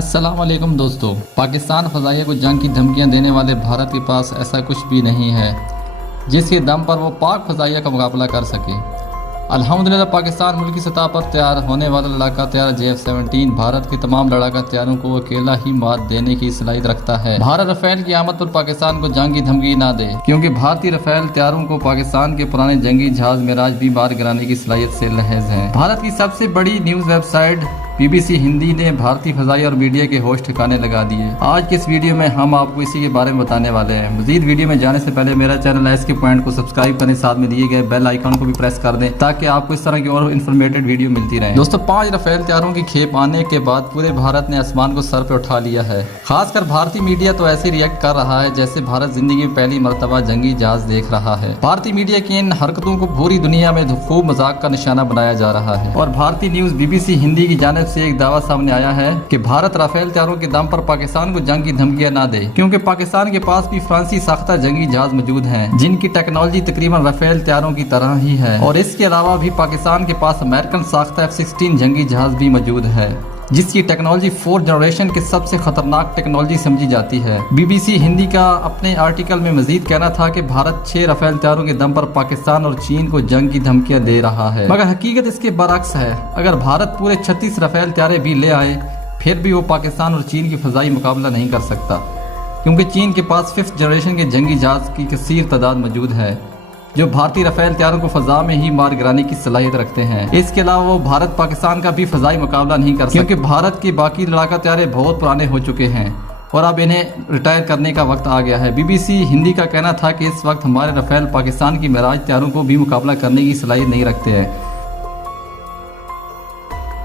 अस्सलाम वालेकुम दोस्तों। पाकिस्तान फ़ज़ाइया को जंग की धमकियां देने वाले भारत के पास ऐसा कुछ भी नहीं है जिसके दम पर वो पाक फ़ज़ाइया का मुकाबला कर सके। अल्हम्दुलिल्लाह पाकिस्तान मुल्क की सतह पर तैयार होने वाला लड़ाका तैयार JF-17 भारत के तमाम लड़ाका तैयारों को अकेला ही मात देने की सलाहियत रखता है। भारत राफेल की आमद पर पाकिस्तान को जंग की धमकी ना दे, क्योंकि भारतीय राफेल तैयारों को पाकिस्तान के पुराने जंगी जहाज मिराज भी मार गिराने की सलाहियत से लहज है। भारत की सबसे बड़ी न्यूज़ वेबसाइट BBC हिंदी ने भारतीय फ़ज़ाइया और मीडिया के होस्ट ठिकाने लगा दिए। आज के इस वीडियो में हम आपको इसी के बारे में बताने वाले हैं। मज़ीद वीडियो में जाने से पहले मेरा चैनल SK पॉइंट को सब्सक्राइब करें, साथ में दिए गए बेल आइकन को भी प्रेस कर दें ताकि आपको इस तरह की और इन्फॉर्मेटिव वीडियो मिलती रहे। दोस्तों, 5 राफेल तैयारों की खेप आने के बाद पूरे भारत ने आसमान को सर पे उठा लिया है। खासकर भारतीय मीडिया तो ऐसे रिएक्ट कर रहा है जैसे भारत जिंदगी में पहली मरतबा जंगी जहाज देख रहा है। भारतीय मीडिया की इन हरकतों को पूरी दुनिया में खूब मजाक का निशाना बनाया जा रहा है और भारतीय न्यूज़ BBC हिंदी की जानिब से एक दावा सामने आया है कि भारत राफेल तैयारों के दम पर पाकिस्तान को जंग की धमकियां ना दे, क्योंकि पाकिस्तान के पास भी फ्रांसी साख्ता जंगी जहाज मौजूद हैं जिनकी टेक्नोलॉजी तकरीबन राफेल तैयारों की तरह ही है। और इसके अलावा भी पाकिस्तान के पास अमेरिकन साख्ता F-16 जंगी जहाज भी मौजूद है जिसकी टेक्नोलॉजी 4th जनरेशन के सबसे खतरनाक टेक्नोलॉजी समझी जाती है। BBC हिंदी का अपने आर्टिकल में मजीद कहना था कि भारत 6 राफेल तैयारों के दम पर पाकिस्तान और चीन को जंग की धमकियां दे रहा है, मगर हकीकत इसके बरअक्स है। अगर भारत पूरे 36 राफेल तैयारे भी ले आए फिर भी वो पाकिस्तान और चीन की फ़ज़ाई मुकाबला नहीं कर सकता, क्योंकि चीन के पास 5th जनरेशन के जंगी जहाज की कसीर तादाद मौजूद है जो भारतीय राफेल तैयारों को फ़ज़ा में ही मार गिराने की सलाहियत रखते हैं। इसके अलावा वो भारत पाकिस्तान का भी फ़ज़ाई मुकाबला नहीं कर सकते, क्योंकि भारत के बाकी लड़ाका तैयारे बहुत पुराने हो चुके हैं और अब इन्हें रिटायर करने का वक्त आ गया है। BBC हिंदी का कहना था कि इस वक्त हमारे राफेल पाकिस्तान की मिराज तैयारों को भी मुकाबला करने की सलाहियत नहीं रखते हैं